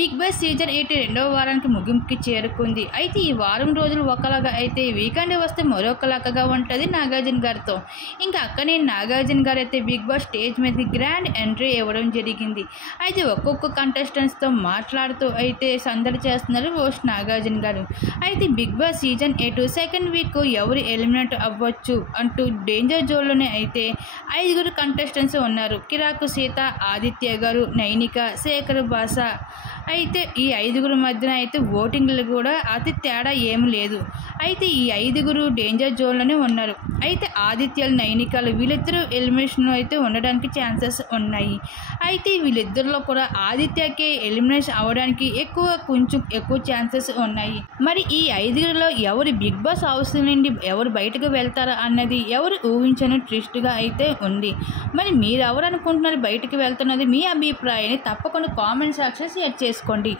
Big Boss season 8 రెండవ వారానికి ముగింపుకి చేరుకుంది. అయితే ఈ వారం రోజులు ఒకలాగా అయితే వీకెండ్ వస్తే మరొకలాగా ఉంటుంది నాగార్జున గారితో. ఇంకా అక్కనే నాగార్జున గారు అయితే బిగ్ బాస్ స్టేజ్ మీద గ్రాండ్ ఎంట్రీ ఇవ్వడం జరిగింది. అయితే ఒక్కొక్క కంటెస్టెంట్స్తో మాట్లాడుతూ అయితే సందడి చేస్తున్నారు హోస్ట్ నాగార్జున గారు. అయితే Bigg Boss season 8 second week ఎవరు ఎలిమినేట్ అవ్వచ్చు అంటూ డేంజర్ జోన్లోనే అయితే 5 కంటెస్టెంట్స్ ఉన్నారు. కిరాకు సీత, ఆదిత్య గారు, నైనిక, శేఖర్ భాష. అయితే ఈ 5 మధ్యన అయితే ఓటింగ్లు కూడా అతి తేడా ఏమి లేదు. అయితే ఈ 5 డేంజర్ జోన్లోనే ఉన్నారు. అయితే ఆదిత్యలు, నైనికలు వీళ్ళిద్దరూ ఎలిమినేషన్ అయితే ఉండడానికి ఛాన్సెస్ ఉన్నాయి. అయితే వీళ్ళిద్దరిలో కూడా ఆదిత్యకే ఎలిమినేషన్ అవ్వడానికి కొంచెం ఎక్కువ ఛాన్సెస్ ఉన్నాయి. మరి ఈ 5లో ఎవరు బిగ్ బాస్ హౌస్ నుండి ఎవరు బయటకు వెళ్తారా అన్నది ఎవరు ఊహించని ట్విస్ట్గా అయితే ఉంది. మరి మీరు ఎవరు అనుకుంటున్నారు బయటకు వెళ్తున్నది? మీ అభిప్రాయాన్ని తప్పకుండా కామెంట్ సెక్షన్ షేర్ చేసుకోండి.